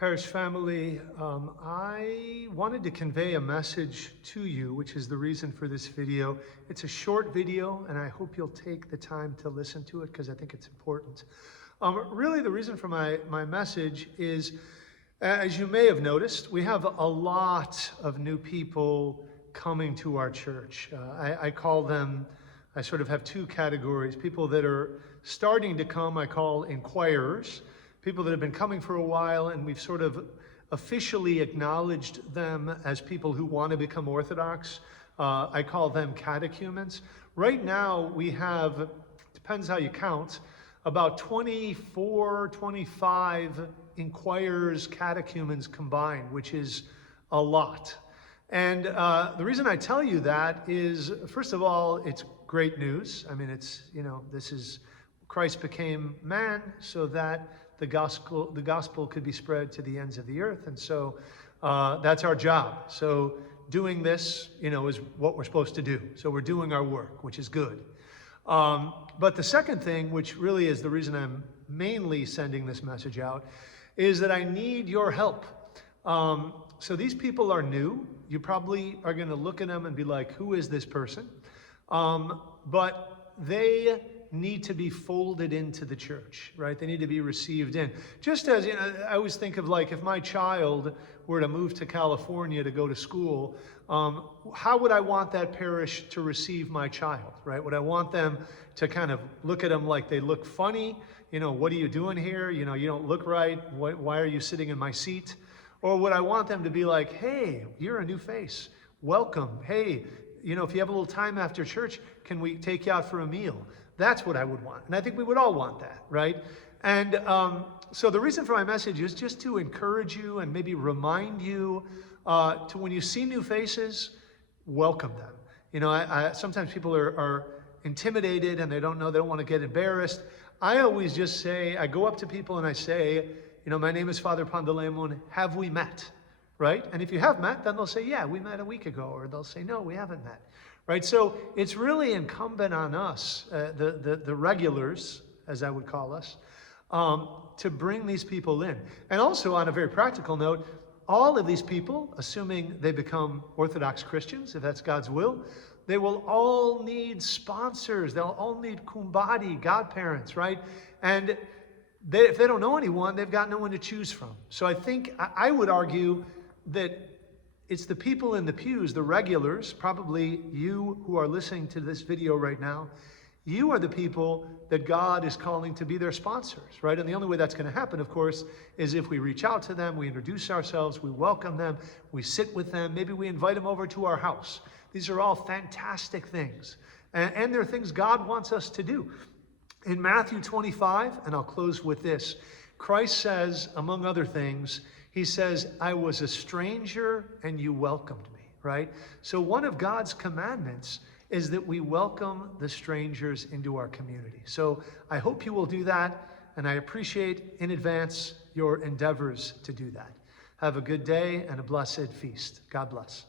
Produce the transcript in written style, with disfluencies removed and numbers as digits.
Parish family, I wanted to convey a message to you, which is the reason for this video. It's a short video, and I hope you'll take the time to listen to it because I think it's important. Really, the reason for my message is, as you may have noticed, we have a lot of new people coming to our church. I call them, I sort of have two categories. People that are starting to come, I call inquirers. People that have been coming for a while, and we've sort of officially acknowledged them as people who want to become Orthodox. I call them catechumens. Right now, we have, depends how you count, about 24, 25 inquirers, catechumens combined, which is a lot. And the reason I tell you that is, first of all, it's great news. I mean, it's, this is, Christ became man so that the gospel could be spread to the ends of the earth. And so that's our job. So doing this, is what we're supposed to do. So we're doing our work, which is good. But the second thing, which really is the reason I'm mainly sending this message out, is that I need your help. So these people are new. You probably are going to look at them and be like, who is this person? But they need to be folded into the church, right? They need to be received in. Just as, I always think of like, if my child were to move to California to go to school, how would I want that parish to receive my child, right? Would I want them to kind of look at them like they look funny? What are you doing here? You don't look right. Why are you sitting in my seat? Or would I want them to be like, hey, you're a new face. Welcome. Hey, if you have a little time after church, can we take you out for a meal? That's what I would want. And I think we would all want that, right? And so the reason for my message is just to encourage you and maybe remind you to, when you see new faces, welcome them. Sometimes people are intimidated and they don't want to get embarrassed. I always just say, I go up to people and I say, my name is Father Pandalemon, have we met? Right? And if you have met, then they'll say, yeah, we met a week ago. Or they'll say, no, we haven't met. Right? So it's really incumbent on us, the regulars, as I would call us, to bring these people in. And also, on a very practical note, all of these people, assuming they become Orthodox Christians, if that's God's will, they will all need sponsors. They'll all need kumbadi, godparents, right? And if they don't know anyone, they've got no one to choose from. So I think, I would argue that it's the people in the pews, the regulars, probably you who are listening to this video right now, you are the people that God is calling to be their sponsors, right? And the only way that's going to happen, of course, is if we reach out to them, we introduce ourselves, we welcome them, we sit with them, maybe we invite them over to our house. These are all fantastic things. And they're things God wants us to do. In Matthew 25, and I'll close with this, Christ says, among other things, he says, I was a stranger and you welcomed me, right? So one of God's commandments is that we welcome the strangers into our community. So I hope you will do that, and I appreciate in advance your endeavors to do that. Have a good day and a blessed feast. God bless.